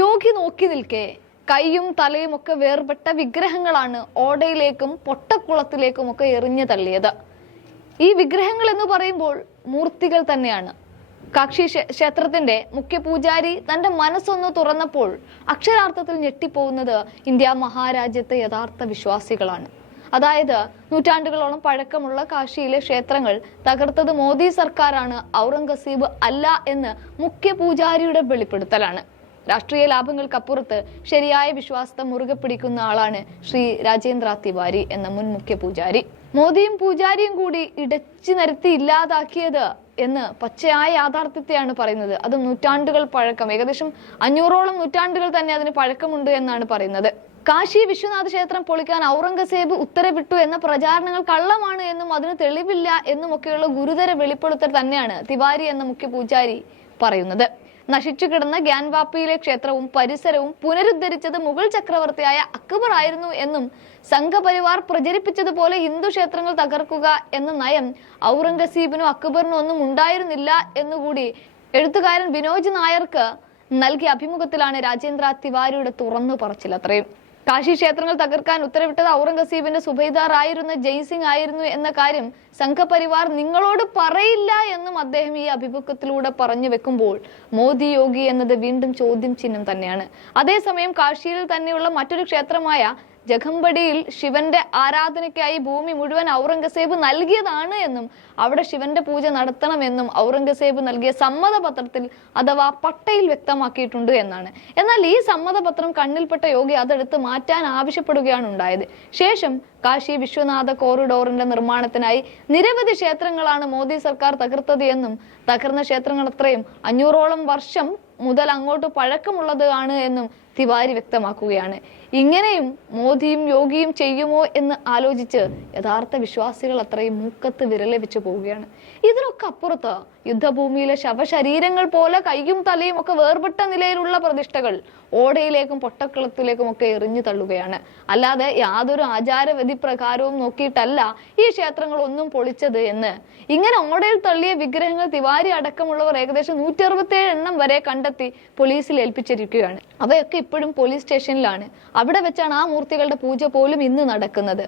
യോഗി നോക്കി നിൽക്കേ. കൈയും തലയും ഒക്കെ വേർപെട്ട വിഗ്രഹങ്ങളാണ് ഓടയിലേക്കും പൊട്ടക്കുളത്തിലേക്കും ഒക്കെ എറിഞ്ഞു തള്ളിയത്. ഈ വിഗ്രഹങ്ങൾ എന്ന് പറയുമ്പോൾ മൂർത്തികൾ തന്നെയാണ്. കാക്ഷി ക്ഷേത്രത്തിന്റെ മുഖ്യ പൂജാരി തന്റെ മനസ്സൊന്ന് തുറന്നപ്പോൾ അക്ഷരാർത്ഥത്തിൽ ഞെട്ടിപ്പോകുന്നത് ഇന്ത്യ മഹാരാജ്യത്തെ യഥാർത്ഥ വിശ്വാസികളാണ്. അതായത് നൂറ്റാണ്ടുകളോളം പഴക്കമുള്ള കാശിയിലെ ക്ഷേത്രങ്ങൾ തകർത്തത് മോദി സർക്കാരാണ് ഔറംഗസീബ് അല്ല എന്ന് മുഖ്യ പൂജാരിയുടെ വെളിപ്പെടുത്തലാണ്. രാഷ്ട്രീയ ലാഭങ്ങൾക്കപ്പുറത്ത് ശരിയായ വിശ്വാസത്തെ മുറുകെ പിടിക്കുന്ന ആളാണ് ശ്രീ രാജേന്ദ്ര തിവാരി എന്ന മുൻ മുഖ്യ പൂജാരി. മോദിയും പൂജാരിയും കൂടി ഇടച്ചു നിരത്തി ഇല്ലാതാക്കിയത് എന്ന് പച്ചയായ യാഥാർത്ഥ്യത്തെയാണ് പറയുന്നത്. അത് നൂറ്റാണ്ടുകൾ പഴക്കം. ഏകദേശം അഞ്ഞൂറോളം നൂറ്റാണ്ടുകൾ തന്നെ അതിന് പഴക്കമുണ്ട് എന്നാണ് പറയുന്നത്. കാശി വിശ്വനാഥ ക്ഷേത്രം പൊളിക്കാൻ ഔറംഗസേബ് ഉത്തരവിട്ടു എന്ന പ്രചാരണങ്ങൾ കള്ളമാണ് എന്നും അതിന് തെളിവില്ല എന്നുമൊക്കെയുള്ള ഗുരുതര വെളിപ്പെടുത്തൽ തന്നെയാണ് തിവാരി എന്ന മുഖ്യ പൂജാരി പറയുന്നത്. നശിച്ചു കിടന്ന ഗ്യാൻവാപ്പിയിലെ ക്ഷേത്രവും പരിസരവും പുനരുദ്ധരിച്ചത് മുഗൾ ചക്രവർത്തിയായ അക്ബർ ആയിരുന്നു എന്നും സംഘപരിവാർ പ്രചരിപ്പിച്ചതുപോലെ ഹിന്ദു ക്ഷേത്രങ്ങൾ തകർക്കുക എന്ന നയം ഔറംഗസീബിനോ അക്ബറിനോ ഒന്നും ഉണ്ടായിരുന്നില്ല എന്നുകൂടി എഴുത്തുകാരൻ വിനോജ് നായർക്ക് നൽകിയ അഭിമുഖത്തിലാണ് രാജേന്ദ്ര തിവാരിയുടെ തുറന്നു പറച്ചിൽ. അത്രയും. കാശി ക്ഷേത്രങ്ങൾ തകർക്കാൻ ഉത്തരവിട്ടത് ഔറംഗസീബിന്റെ സുബൈദാർ ആയിരുന്ന ജയ്സിംഗ് ആയിരുന്നു എന്ന കാര്യം സംഘപരിവാർ നിങ്ങളോട് പറയില്ല എന്നും അദ്ദേഹം ഈ അഭിമുഖത്തിലൂടെ പറഞ്ഞു വെക്കുമ്പോൾ മോദി യോഗി എന്നത് വീണ്ടും ചോദ്യം ചിഹ്നം തന്നെയാണ്. അതേസമയം കാശിയിൽ തന്നെയുള്ള മറ്റൊരു ക്ഷേത്രമായ ജഖംബഡിയിൽ ശിവന്റെ ആരാധനയ്ക്കായി ഭൂമി മുഴുവൻ ഔറംഗസേബ് നൽകിയതാണ് എന്നും അവിടെ ശിവന്റെ പൂജ നടത്തണമെന്നും ഔറംഗസേബ് നൽകിയ സമ്മതപത്രത്തിൽ അഥവാ പട്ടയിൽ വ്യക്തമാക്കിയിട്ടുണ്ട് എന്നാണ്. എന്നാൽ ഈ സമ്മതപത്രം കണ്ണിൽപ്പെട്ട യോഗി അതെടുത്ത് മാറ്റാൻ ആവശ്യപ്പെടുകയാണ് ഉണ്ടായത്. ശേഷം കാശി വിശ്വനാഥ കോറിഡോറിന്റെ നിർമ്മാണത്തിനായി നിരവധി ക്ഷേത്രങ്ങളാണ് മോദി സർക്കാർ തകർത്തത് എന്നും തകർന്ന ക്ഷേത്രങ്ങൾ അത്രയും അഞ്ഞൂറോളം വർഷം മുതൽ അങ്ങോട്ട് പഴക്കമുള്ളത് ആണ് എന്നും തിവാരി വ്യക്തമാക്കുകയാണ്. ഇങ്ങനെയും മോദിയും യോഗിയും ചെയ്യുമോ എന്ന് ആലോചിച്ച് യഥാർത്ഥ വിശ്വാസികൾ അത്രയും മൂക്കത്ത് വിരലെ വെച്ച് പോവുകയാണ്. ഇതിനൊക്കെ അപ്പുറത്ത് യുദ്ധഭൂമിയിലെ ശവശരീരങ്ങൾ പോലെ കൈയും തലയും ഒക്കെ വേർപെട്ട നിലയിലുള്ള പ്രതിഷ്ഠകൾ ഓടയിലേക്കും പൊട്ടക്കുളത്തിലേക്കും ഒക്കെ എറിഞ്ഞു തള്ളുകയാണ്. അല്ലാതെ യാതൊരു ആചാരവിധി പ്രകാരവും നോക്കിയിട്ടല്ല ഈ ക്ഷേത്രങ്ങൾ ഒന്നും പൊളിച്ചത് എന്ന്. ഇങ്ങനെ ഓടയിൽ തള്ളിയ വിഗ്രഹങ്ങൾ തിവാരി അടക്കമുള്ളവർ ഏകദേശം നൂറ്റി എണ്ണം വരെ കണ്ടെത്തി പോലീസിൽ ഏൽപ്പിച്ചിരിക്കുകയാണ്. അവയൊക്കെ ഇപ്പോഴും പോലീസ് സ്റ്റേഷനിലാണ്. അവിടെ വെച്ചാണ് ആ മൂർത്തികളുടെ പൂജ പോലും ഇന്ന് നടക്കുന്നത്.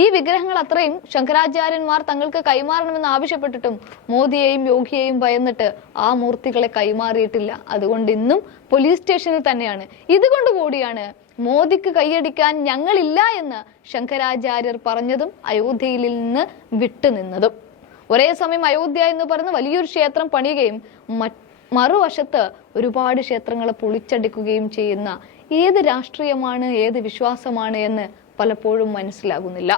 ഈ വിഗ്രഹങ്ങൾ അത്രയും ശങ്കരാചാര്യന്മാർ തങ്ങൾക്ക് കൈമാറണമെന്ന് ആവശ്യപ്പെട്ടിട്ടും മോദിയെയും യോഗിയെയും ഭയന്നിട്ട് ആ മൂർത്തികളെ കൈമാറിയിട്ടില്ല. അതുകൊണ്ട് ഇന്നും പോലീസ് സ്റ്റേഷനിൽ തന്നെയാണ്. ഇതുകൊണ്ട് കൂടിയാണ് മോദിക്ക് കൈയടിക്കാൻ ഞങ്ങളില്ല എന്ന് ശങ്കരാചാര്യർ പറഞ്ഞതും അയോധ്യയിൽ നിന്ന് വിട്ടുനിന്നതും. ഒരേ സമയം അയോധ്യ എന്ന് പറയുന്ന വലിയൊരു ക്ഷേത്രം പണിയുകയും മറ്റ് മറുവശത്ത് ഒരുപാട് ക്ഷേത്രങ്ങളെ പൊളിച്ചടിക്കുകയും ചെയ്യുന്ന ഏത് രാഷ്ട്രീയമാണ് ഏത് വിശ്വാസമാണ് എന്ന് പലപ്പോഴും മനസ്സിലാകുന്നില്ല.